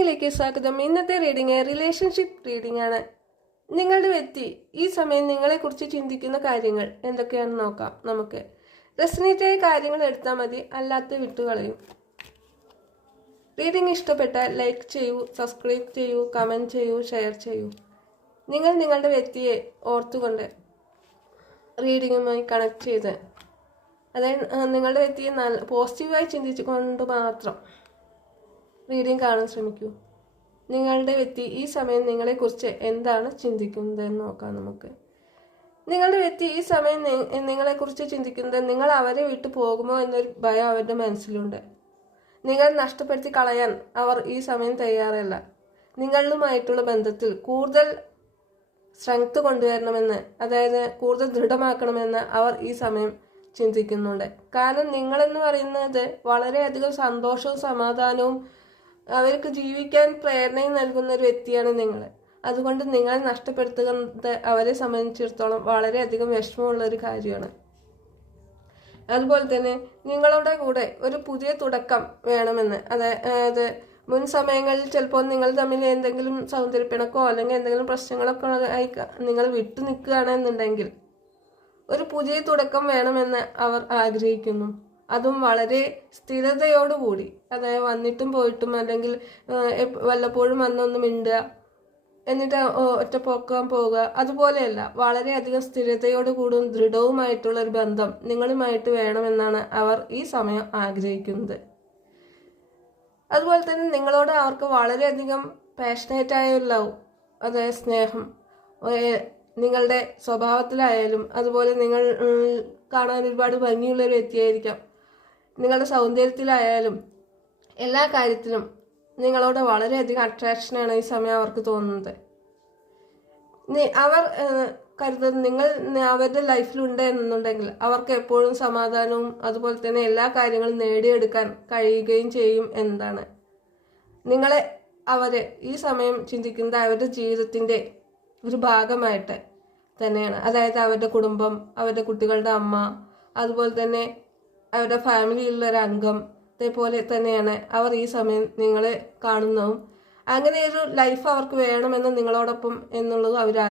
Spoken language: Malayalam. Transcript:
റീഡിങ്ങിലേക്ക് സ്വാഗതം. ഇന്നത്തെ റീഡിംഗ് റിലേഷൻഷിപ്പ് റീഡിംഗ് ആണ്. നിങ്ങളുടെ വ്യക്തി ഈ സമയം നിങ്ങളെക്കുറിച്ച് ചിന്തിക്കുന്ന കാര്യങ്ങൾ എന്തൊക്കെയാണെന്ന് നോക്കാം. നമുക്ക് റെസനേറ്റായ കാര്യങ്ങൾ എടുത്താൽ മതി, അല്ലാത്ത വിട്ടുകളയും. റീഡിംഗ് ഇഷ്ടപ്പെട്ടാൽ ലൈക്ക് ചെയ്യൂ, സബ്സ്ക്രൈബ് ചെയ്യൂ, കമൻറ്റ് ചെയ്യൂ, ഷെയർ ചെയ്യൂ. നിങ്ങൾ നിങ്ങളുടെ വ്യക്തിയെ ഓർത്തുകൊണ്ട് റീഡിങ്ങുമായി കണക്ട് ചെയ്ത്, അതായത് നിങ്ങളുടെ വ്യക്തിയെ പോസിറ്റീവായി ചിന്തിച്ചുകൊണ്ട് മാത്രം റീഡിംഗ് കാണാൻ ശ്രമിക്കൂ. നിങ്ങളുടെ വ്യക്തി ഈ സമയം നിങ്ങളെക്കുറിച്ച് എന്താണ് ചിന്തിക്കുന്നതെന്ന് നോക്കാം. നമുക്ക് നിങ്ങളുടെ വ്യക്തി ഈ സമയം നിങ്ങളെക്കുറിച്ച് ചിന്തിക്കുന്നത് നിങ്ങൾ അവരെ വിട്ടു പോകുമോ എന്നൊരു ഭയം അവരുടെ മനസ്സിലുണ്ട്. നിങ്ങൾ നഷ്ടപ്പെടുത്തി കളയാൻ അവർ ഈ സമയം തയ്യാറല്ല. നിങ്ങളുമായിട്ടുള്ള ബന്ധത്തിൽ കൂടുതൽ സ്ട്രെങ്ത് കൊണ്ടുവരണമെന്ന്, അതായത് കൂടുതൽ ദൃഢമാക്കണമെന്ന് അവർ ഈ സമയം ചിന്തിക്കുന്നുണ്ട്. കാരണം നിങ്ങളെന്ന് പറയുന്നത് വളരെയധികം സന്തോഷവും സമാധാനവും അവർക്ക് ജീവിക്കാൻ പ്രേരണയും നൽകുന്ന ഒരു വ്യക്തിയാണ് നിങ്ങൾ. അതുകൊണ്ട് നിങ്ങളെ നഷ്ടപ്പെടുത്തുന്നത് അവരെ സംബന്ധിച്ചിടത്തോളം വളരെയധികം വിഷമമുള്ള ഒരു കാര്യമാണ്. അതുപോലെ തന്നെ നിങ്ങളുടെ കൂടെ ഒരു പുതിയ തുടക്കം വേണമെന്ന്, അതായത് മുൻ സമയങ്ങളിൽ ചിലപ്പോൾ നിങ്ങൾ തമ്മിൽ എന്തെങ്കിലും സൗന്ദര്യപ്പിണക്കോ അല്ലെങ്കിൽ എന്തെങ്കിലും പ്രശ്നങ്ങളൊക്കെ ആയി നിങ്ങൾ വിട്ടു നിൽക്കുകയാണെന്നുണ്ടെങ്കിൽ ഒരു പുതിയ തുടക്കം വേണമെന്ന് അവർ ആഗ്രഹിക്കുന്നു. അതും വളരെ സ്ഥിരതയോടുകൂടി, അതായത് വന്നിട്ടും പോയിട്ടും അല്ലെങ്കിൽ വല്ലപ്പോഴും വന്നൊന്ന് മിണ്ടുക എന്നിട്ട് ഒറ്റപ്പോക്കാൻ പോവുക, അതുപോലെയല്ല. വളരെയധികം സ്ഥിരതയോടുകൂടും ദൃഢവുമായിട്ടുള്ള ഒരു ബന്ധം നിങ്ങളുമായിട്ട് വേണമെന്നാണ് അവർ ഈ സമയം ആഗ്രഹിക്കുന്നത്. അതുപോലെ തന്നെ നിങ്ങളോട് അവർക്ക് വളരെയധികം പാഷനേറ്റായ ഒരു ലവ്, അതായത് സ്നേഹം, നിങ്ങളുടെ സ്വഭാവത്തിലായാലും അതുപോലെ നിങ്ങൾ കാണാൻ ഒരുപാട് ഭംഗിയുള്ളൊരു വ്യക്തിയായിരിക്കാം. നിങ്ങളുടെ സൗന്ദര്യത്തിലായാലും എല്ലാ കാര്യത്തിലും നിങ്ങളോട് വളരെയധികം അട്രാക്ഷനാണ് ഈ സമയം അവർക്ക് തോന്നുന്നത്. അവർ കരുതുന്നത് നിങ്ങൾ അവരുടെ ലൈഫിലുണ്ട് എന്നുണ്ടെങ്കിൽ അവർക്ക് എപ്പോഴും സമാധാനവും അതുപോലെ തന്നെ എല്ലാ കാര്യങ്ങളും നേടിയെടുക്കാൻ കഴിയുകയും ചെയ്യും എന്നതാണ്. നിങ്ങളെ അവരെ ഈ സമയം ചിന്തിക്കുന്നത് അവരുടെ ജീവിതത്തിൻ്റെ ഒരു ഭാഗമായിട്ട് തന്നെയാണ്. അതായത് അവരുടെ കുടുംബം, അവരുടെ കുട്ടികളുടെ അമ്മ, അതുപോലെ തന്നെ അവരുടെ ഫാമിലിയിലുള്ള ഒരു അംഗം, അതേപോലെ തന്നെയാണ് അവർ ഈ സമയം നിങ്ങളെ കാണുന്നതും. അങ്ങനെ ഒരു ലൈഫ് അവർക്ക് വേണമെന്ന് നിങ്ങളോടൊപ്പം എന്നുള്ളത് അവർ